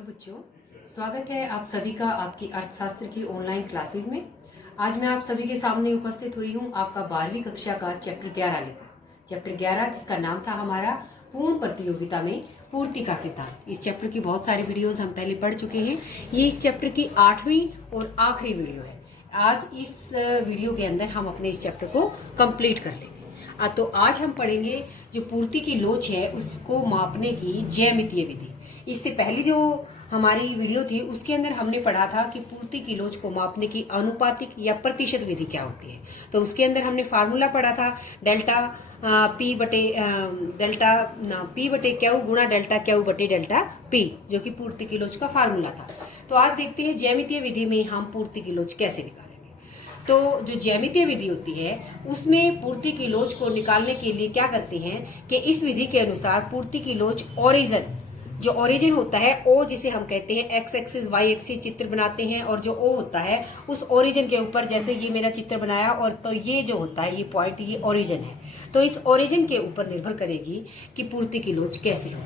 Hello बच्चों, स्वागत है आप सभी का आपकी अर्थशास्त्र की ऑनलाइन क्लासेस में। आज मैं आप सभी के सामने उपस्थित हुई हूँ आपका 12वीं कक्षा का चैप्टर 11 लेकर। चैप्टर 11 जिसका नाम था हमारा पूर्ण प्रतियोगिता में पूर्ति का सिद्धांत। इस चैप्टर की बहुत सारी वीडियोस हम पहले पढ़ चुके हैं। ये इस चैप्टर की 8वीं और आखिरी वीडियो है। आज इस वीडियो के अंदर हम अपने इस चैप्टर को कंप्लीट कर लेंगे। तो आज हम पढ़ेंगे जो पूर्ति की लोच है उसको मापने की ज्यामितीय विधि। इससे पहली जो हमारी वीडियो थी उसके अंदर हमने पढ़ा था कि पूर्ति की लोच को मापने की अनुपातिक या प्रतिशत विधि क्या होती है। तो उसके अंदर हमने फार्मूला पढ़ा था डेल्टा पी बटे क्यू गुणा डेल्टा क्यू बटे डेल्टा पी, जो कि पूर्ति की लोच का फार्मूला था। तो आज देखते हैं ज्यामितीय विधि में हम पूर्ति की लोच कैसे निकालेंगे। तो जो ज्यामितीय विधि होती है उसमें पूर्ति की लोच को निकालने के लिए क्या करते हैं कि इस विधि के अनुसार पूर्ति की लोच जो ओरिजिन होता है ओ, जिसे हम कहते हैं एक्स एक्सिस वाई एक्सिस चित्र बनाते हैं, और जो ओ होता है उस ओरिजिन के ऊपर, जैसे ये मेरा चित्र बनाया और तो ये जो होता है ये पॉइंट ये ओरिजिन है, तो इस ओरिजिन के ऊपर निर्भर करेगी कि पूर्ति की लोच कैसी हो।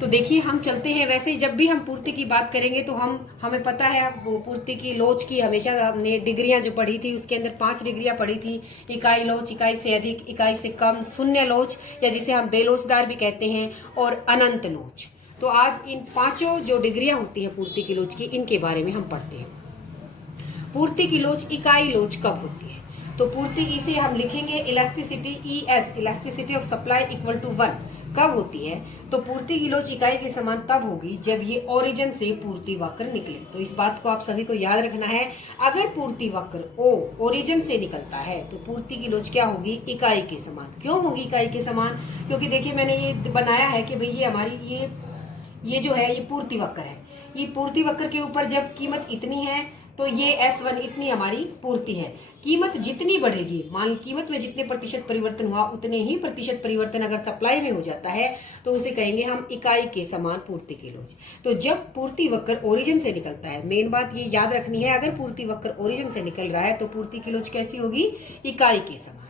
तो देखिए हम चलते हैं। वैसे जब भी हम पूर्ति की बात करेंगे तो हमें पता है पूर्ति की लोच की हमेशा हमने डिग्रियां जो पढ़ी थी उसके अंदर 5 डिग्रियां पढ़ी थी। इकाई लोच, इकाई से अधिक, इकाई से कम, शून्य लोच या जिसे हम बेलोचदार भी कहते हैं, और अनंत लोच। तो आज इन 5 जो डिग्रियां होती हैं पूर्ति की लोच की, इनके बारे में हम पढ़ते हैं। पूर्ति की लोच इकाई लोच कब होती है? तो पूर्ति इसे हम लिखेंगे elasticity ES, elasticity of supply equal to 1 कब होती है? तो पूर्ति की लोच इकाई के समान तब होगी जब ये ओरिजिन से पूर्ति वक्र निकले। तो इस बात को आप सभी को याद रखना है। अगर पूर्ति वक्र O ओरिजिन से निकलता है तो पूर्ति की लोच क्या होगी? इकाई के समान। क्यों होगी इकाई के समान? क्योंकि देखिए मैंने ये बनाया है कि भाई ये हमारी ये जो है ये पूर्ति वक्र है। ये पूर्ति वक्र के ऊपर जब कीमत इतनी है तो ये S1 इतनी हमारी पूर्ति है। कीमत जितनी बढ़ेगी, मान ली कीमत में जितने प्रतिशत परिवर्तन हुआ उतने ही प्रतिशत परिवर्तन अगर सप्लाई में हो जाता है तो उसे कहेंगे हम इकाई के समान पूर्ति की लोच। तो जब पूर्ति वक्र ओरिजिन से निकलता है, मेन बात ये याद रखनी है, अगर पूर्ति वक्र ओरिजिन से निकल रहा है तो पूर्ति की लोच कैसी होगी? इकाई के समान।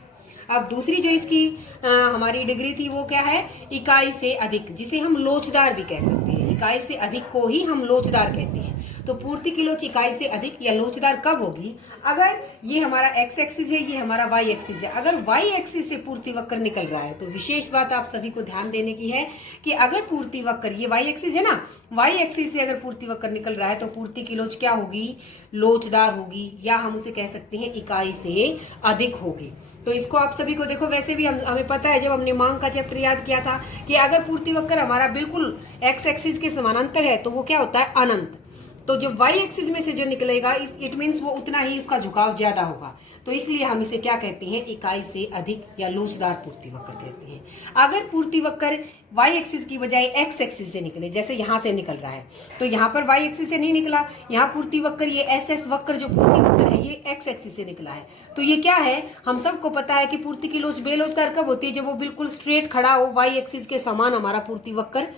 अब दूसरी जो इसकी हमारी डिग्री थी वो क्या है? इकाई से अधिक, जिसे हम लोचदार भी कह सकते हैं। इकाई से अधिक को ही हम लोचदार कहते हैं। तो पूर्ति की लोच इकाई से अधिक या लोचदार कब होगी? अगर ये हमारा एक्स एक्सिस है, ये हमारा वाई एक्सिस है। अगर वाई एक्सिस से पूर्ति वक्र निकल रहा है तो विशेष बात आप सभी को ध्यान देने की है कि अगर पूर्ति वक्र, ये वाई एक्सिस है ना, वाई एक्सिस से अगर पूर्ति वक्र निकल रहा है तो पूर्ति की लोच क्या होगी? लोचदार होगी, या हम उसे कह सकते हैं इकाई से अधिक होगी। तो इसको आप सभी को देखो, वैसे भी हमें पता है, जब हमने मांग का चैप्टर याद किया था कि अगर पूर्ति वक्र हमारा बिल्कुल एक्स एक्सिस के समानांतर है तो वो क्या होता है? अनंत। तो जो वाई एक्सिस में से जो निकलेगा इट मीन्स वो उतना ही इसका झुकाव ज्यादा होगा। तो इसलिए हम इसे क्या कहते हैं? इकाई से अधिक या लोचदार पूर्ति वक्र कहते हैं। अगर पूर्ति वक्र वाई एक्सिस की बजाय एक्स एक्सिस से निकले, जैसे यहां से निकल रहा है, तो यहाँ पर वाई एक्सिस से नहीं निकला, यहाँ पूर्ति वक्र ये SS वक्र जो पूर्ति वक्र है ये एक्स एक्सिस से निकला है। तो ये क्या है? हम सबको पता है कि पूर्ति की लोच बेलोचदार कब होती है? जब वो बिल्कुल स्ट्रेट खड़ा हो, वाई एक्सिस के समान हमारा पूर्ति वक्र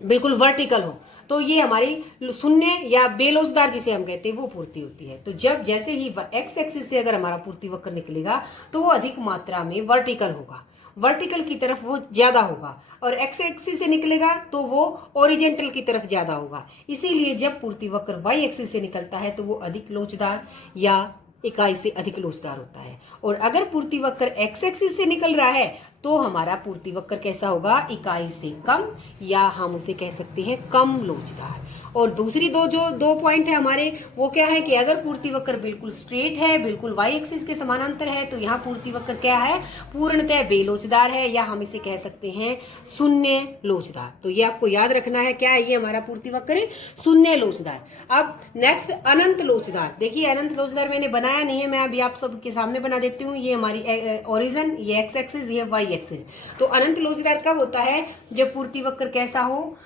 बिल्कुल वर्टिकल हो, तो ये हमारी शून्य या बेलोचदार जिसे हम कहते हैं वो पूर्ति होती है। तो जब जैसे ही एक्स एक्सिस से अगर हमारा पूर्ति वक्र निकलेगा तो वो अधिक मात्रा में वर्टिकल होगा, वर्टिकल की तरफ वो ज्यादा होगा, और एक्स एक्सिस से निकलेगा तो वो ओरिजेंटल की तरफ ज्यादा होगा। इसीलिए जब पूर्ति वक्र वाई एक्सिस से निकलता है तो वो अधिक लोचदार या इकाई से अधिक लोचदार होता है। और अगर पूर्ति वक्र एक्स एक्सिस से निकल रहा है तो हमारा पूर्ति वक्र कैसा होगा? इकाई से कम, या हम उसे कह सकते हैं कम लोचदार। और दूसरी दो पॉइंट है हमारे, वो क्या है कि अगर पूर्ति वक्र बिल्कुल स्ट्रेट है, बिल्कुल वाई एक्सिस के समानांतर है, तो यहाँ पूर्ति वक्र क्या है? पूर्णतः बेलोचदार है, या हम इसे कह सकते हैं शून्य लोचदार। तो ये आपको याद रखना है, क्या है ये हमारा पूर्ति वक्र? शून्य लोचदार। अब नेक्स्ट अनंत लोचदार। देखिए अनंत लोचदार मैंने बनाया नहीं है, मैं अभी आप सबके सामने बना देती हूँ। ये हमारी ओरिजिन, ये एक्स एक्सिस, ये वाई एक्सिस। तो अनंत लोचदार कब होता है? जब पूर्ति वक्र कैसा हो?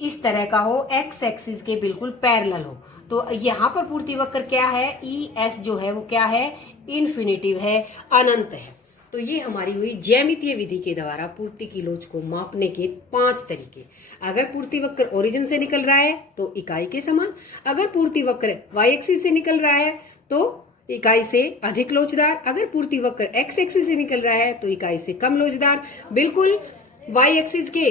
इस तरह का हो, एक्स एक्सिस के बिल्कुल पैरेलल हो। तो यहाँ पर पूर्ति वक्र क्या है? ES जो है वो क्या है? इन्फिनिटिव है, अनंत है। तो ये हमारी हुई ज्यामितीय विधि के द्वारा पूर्ति की लोच को मापने के 5 तरीके। अगर पूर्ति वक्र ओरिजिन से निकल रहा है तो इकाई के समान, अगर पूर्ति वक्र वाई एक्सिस से निकल रहा है तो इकाई से अधिक लोचदार, अगर पूर्ति वक्र एक्स एक्सिस से निकल रहा है तो इकाई से कम लोचदार। बिल्कुल वाई एक्सिस के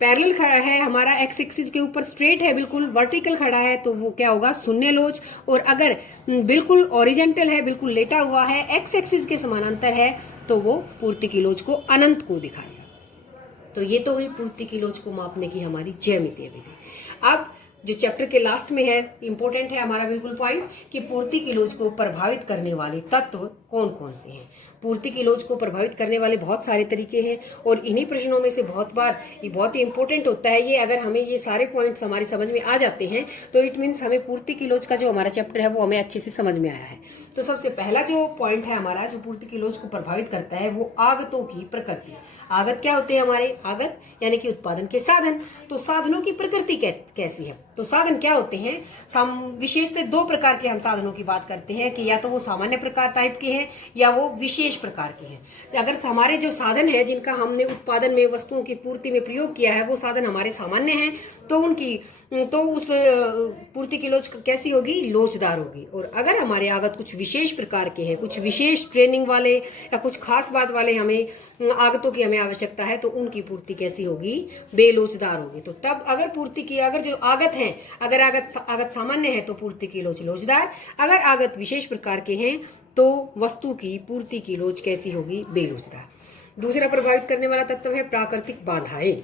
पैरेलल खड़ा है, हमारा एक्स एक्सिस के ऊपर स्ट्रेट है, बिल्कुल वर्टिकल खड़ा है, तो वो क्या होगा, शून्य लोच। और अगर बिल्कुल ओरिजेंटल है, बिल्कुल लेटा हुआ है, एक्स एक्सिस के समानांतर है, तो वो पूर्ति की लोच को अनंत को दिखाएगा। तो ये तो हुई पूर्ति की लोच को मापने की हमारी ज्यामितीय विधि। अब जो चैप्टर के लास्ट में है, इंपॉर्टेंट है हमारा बिल्कुल पॉइंट, कि पूर्ति की लोच को प्रभावित करने वाले तत्व कौन कौन से हैं। पूर्ति की लोच को प्रभावित करने वाले बहुत सारे तरीके हैं, और इन्हीं प्रश्नों में से बहुत बार ये बहुत ही इंपॉर्टेंट होता है ये। अगर हमें ये सारे पॉइंट्स हमारी समझ में आ जाते हैं तो इट मीन्स हमें पूर्ति की लोच का जो हमारा चैप्टर है वो हमें अच्छे से समझ में आया है। तो सबसे पहला जो पॉइंट है हमारा, जो पूर्ति की लोच को प्रभावित करता है, वो आगतों की प्रकृति। आगत क्या होते हैं हमारे, आगत यानी कि उत्पादन के साधन। तो साधनों की प्रकृति कैसी है, तो साधन क्या होते हैं, विशेषतः दो प्रकार के हम साधनों की बात करते हैं, कि या तो वो सामान्य प्रकार टाइप के हैं या वो विशेष प्रकार के हैं। तो अगर हमारे जो साधन है जिनका हमने उत्पादन में, वस्तुओं की पूर्ति में प्रयोग किया है, वो साधन हमारे सामान्य हैं, तो उस पूर्ति की लोच कैसी होगी, लोचदार होगी। और अगर हमारे आगत कुछ विशेष प्रकार के हैं, कुछ विशेष ट्रेनिंग वाले या कुछ खास बात वाले हमें आगतों की हमें आवश्यकता है, तो उनकी पूर्ति कैसी होगी, बेलोचदार होगी। तो तब अगर पूर्ति की, अगर जो आगत हैं, अगर आगत सामान्य है तो पूर्ति की लोच लोचदार, अगर आगत विशेष प्रकार के हैं तो वस्तु की पूर्ति की लोच कैसी होगी, बेलोचदार। दूसरा प्रभावित करने वाला तत्व है प्राकृतिक बाधाएं।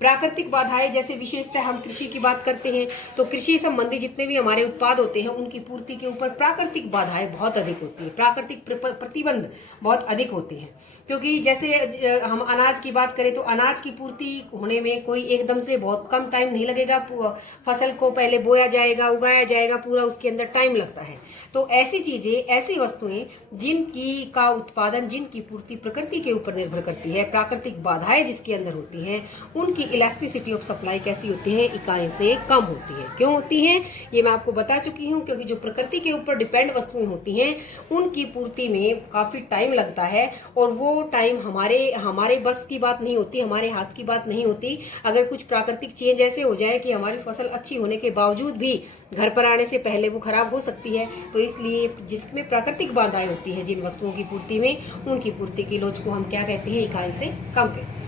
प्राकृतिक बाधाएं, जैसे विशेषतः हम कृषि की बात करते हैं, तो कृषि संबंधी जितने भी हमारे उत्पाद होते हैं उनकी पूर्ति के ऊपर प्राकृतिक बाधाएं बहुत अधिक होती है, प्राकृतिक प्रतिबंध बहुत अधिक होते हैं। क्योंकि जैसे हम अनाज की बात करें, तो अनाज की पूर्ति होने में कोई एकदम से बहुत कम टाइम नहीं लगेगा। फसल को पहले बोया जाएगा, उगाया जाएगा, पूरा उसके अंदर टाइम लगता है। तो ऐसी चीजें, ऐसी वस्तुएं जिनकी का उत्पादन, जिनकी पूर्ति प्रकृति के ऊपर निर्भर करती है, प्राकृतिक बाधाएं जिसके अंदर होती हैं, उनकी इलास्टिसिटी ऑफ सप्लाई कैसी होती है, इकाई से कम होती है। क्यों होती है ये मैं आपको बता चुकी हूँ, क्योंकि जो प्रकृति के ऊपर डिपेंड वस्तुएं होती हैं उनकी पूर्ति में काफी टाइम लगता है, और वो टाइम हमारे बस की बात नहीं होती, हमारे हाथ की बात नहीं होती। अगर कुछ प्राकृतिक चेंज ऐसे हो जाए कि हमारी फसल अच्छी होने के बावजूद भी घर पर आने से पहले वो खराब हो सकती है, तो इसलिए जिसमें प्राकृतिक बाधाएं होती है जिन वस्तुओं की पूर्ति में, उनकी पूर्ति की लोच को हम क्या कहते हैं, इकाई से कम कहते हैं।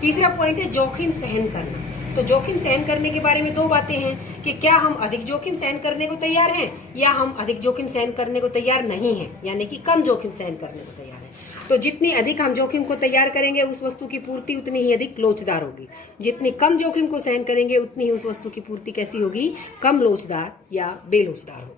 तीसरा पॉइंट है जोखिम सहन करना। तो जोखिम सहन करने के बारे में दो बातें हैं, कि क्या हम अधिक जोखिम सहन करने को तैयार हैं या हम अधिक जोखिम सहन करने को तैयार नहीं हैं, यानी कि कम जोखिम सहन करने को तैयार है। तो जितनी अधिक हम जोखिम को तैयार करेंगे उस वस्तु की पूर्ति उतनी ही अधिक लोचदार होगी, जितनी कम जोखिम को सहन करेंगे उतनी ही उस वस्तु की पूर्ति कैसी होगी, कम लोचदार या बेलोचदार होगी।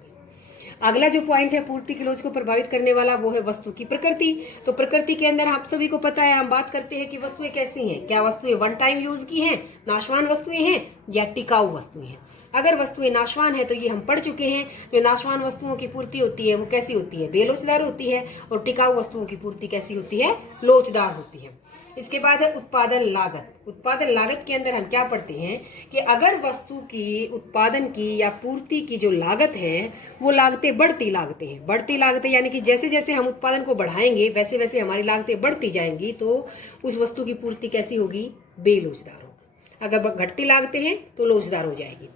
अगला जो पॉइंट है पूर्ति की लोच को प्रभावित करने वाला, वो है वस्तु की प्रकृति। तो प्रकृति के अंदर आप सभी को पता है, हम बात करते हैं कि वस्तुएं कैसी हैं, क्या वस्तुएं वन टाइम यूज की हैं, नाशवान वस्तुएं हैं या टिकाऊ वस्तुएं हैं। अगर वस्तुएं नाशवान है तो ये हम पढ़ चुके हैं, जो नाशवान वस्तुओं की पूर्ति होती है वो कैसी होती है, बेलोचदार होती है, और टिकाऊ वस्तुओं की पूर्ति कैसी होती है, लोचदार होती है। इसके बाद है उत्पादन लागत। उत्पादन लागत के अंदर हम क्या पढ़ते हैं कि अगर वस्तु की उत्पादन की या पूर्ति की जो लागत है वो लागतें बढ़ती लागतें हैं, बढ़ती लागतें यानी कि जैसे जैसे हम उत्पादन को बढ़ाएंगे वैसे वैसे हमारी लागतें बढ़ती जाएंगी, तो उस वस्तु की पूर्ति कैसी होगी, बेलोचदार होगी। अगर घटती लागतें हैं तो लोचदार हो जाएगी।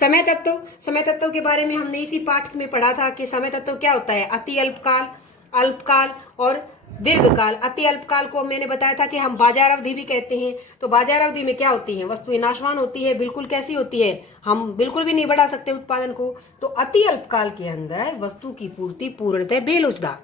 समय तत्व, समय तत्व के बारे में हमने इसी पाठ में पढ़ा था कि समय तत्व क्या होता है, अति अल्पकाल, अल्पकाल और दीर्घकाल। अति अल्पकाल को मैंने बताया था कि हम बाजार अवधि भी कहते हैं। तो बाजार अवधि में क्या होती है, वस्तुएं नाशवान होती है, बिल्कुल कैसी होती है, हम बिल्कुल भी नहीं बढ़ा सकते उत्पादन को। तो अति अल्पकाल के अंदर वस्तु की पूर्ति पूर्णतः बेलोचदार,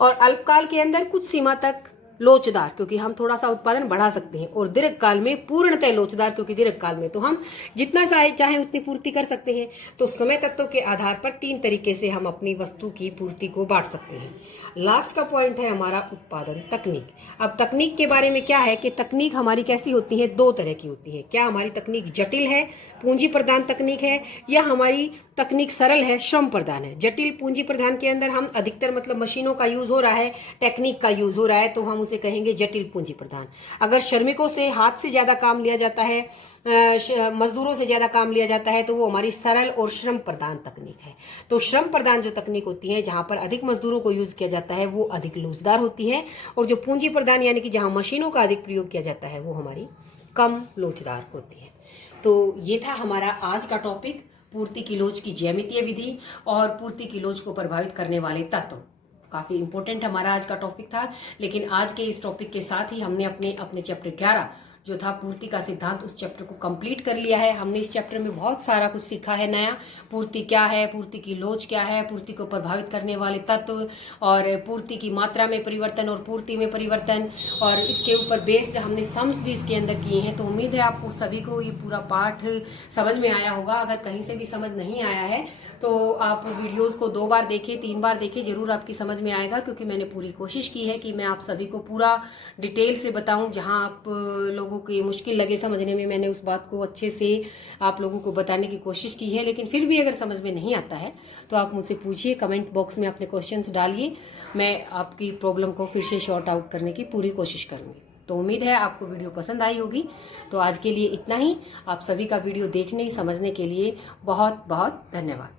और अल्पकाल के अंदर कुछ सीमा तक लोचदार, क्योंकि हम थोड़ा सा उत्पादन बढ़ा सकते हैं, और दीर्घकाल में पूर्णतः लोचदार, क्योंकि दीर्घकाल में तो हम जितना चाहे उतनी पूर्ति कर सकते हैं। तो समय तत्व के आधार पर तीन तरीके से हम अपनी वस्तु की पूर्ति को बांट सकते हैं। लास्ट का पॉइंट है हमारा उत्पादन तकनीक। अब तकनीक के बारे में क्या है कि तकनीक हमारी कैसी होती है, दो तरह की होती है। क्या हमारी तकनीक जटिल है, पूंजी प्रधान तकनीक है, या हमारी तकनीक सरल है, श्रम प्रधान है। जटिल पूंजी प्रधान के अंदर हम अधिकतर मतलब मशीनों का यूज हो रहा है, टेक्निक का यूज हो रहा है, तो हम उसे कहेंगे जटिल पूंजी प्रधान। अगर श्रमिकों से, हाथ से ज्यादा काम लिया जाता है, मजदूरों से ज्यादा काम लिया जाता है, तो वो हमारी सरल और श्रम प्रधान तकनीक है। तो श्रम प्रधान जो तकनीक होती है, जहां पर अधिक मजदूरों को यूज किया जाता है, वो अधिक लोचदार होती है, और जो पूंजी प्रधान यानी कि जहां मशीनों का अधिक प्रयोग किया जाता है, वो हमारी कम लोचदार होती है। तो ये था हमारा आज का टॉपिक, पूर्ति की लोच की ज्यामितीय विधि और पूर्ति की लोच को प्रभावित करने वाले तत्व। काफी इंपॉर्टेंट हमारा आज का टॉपिक था। लेकिन आज के इस टॉपिक के साथ ही हमने अपने चैप्टर 11 जो था पूर्ति का सिद्धांत, उस चैप्टर को कंप्लीट कर लिया है। हमने इस चैप्टर में बहुत सारा कुछ सीखा है नया। पूर्ति क्या है, पूर्ति की लोच क्या है, पूर्ति को प्रभावित करने वाले तत्व, और पूर्ति की मात्रा में परिवर्तन और पूर्ति में परिवर्तन, और इसके ऊपर बेस्ड हमने सम्स भी इसके अंदर किए हैं। तो उम्मीद है आपको सभी को ये पूरा पाठ समझ में आया होगा। अगर कहीं से भी समझ नहीं आया है तो आप वीडियोस को 2 बार देखें, 3 बार देखें, जरूर आपकी समझ में आएगा, क्योंकि मैंने पूरी कोशिश की है कि मैं आप सभी को पूरा डिटेल से बताऊं। जहां आप लोगों को ये मुश्किल लगे समझने में, मैंने उस बात को अच्छे से आप लोगों को बताने की कोशिश की है। लेकिन फिर भी अगर समझ में नहीं आता है तो आप मुझसे पूछिए, कमेंट बॉक्स में अपने क्वेश्चंस डालिए, मैं आपकी प्रॉब्लम को फिर से शॉर्ट आउट करने की पूरी कोशिश करूंगी। तो उम्मीद है आपको वीडियो पसंद आई होगी। तो आज के लिए इतना ही। आप सभी का वीडियो देखने समझने के लिए बहुत बहुत धन्यवाद।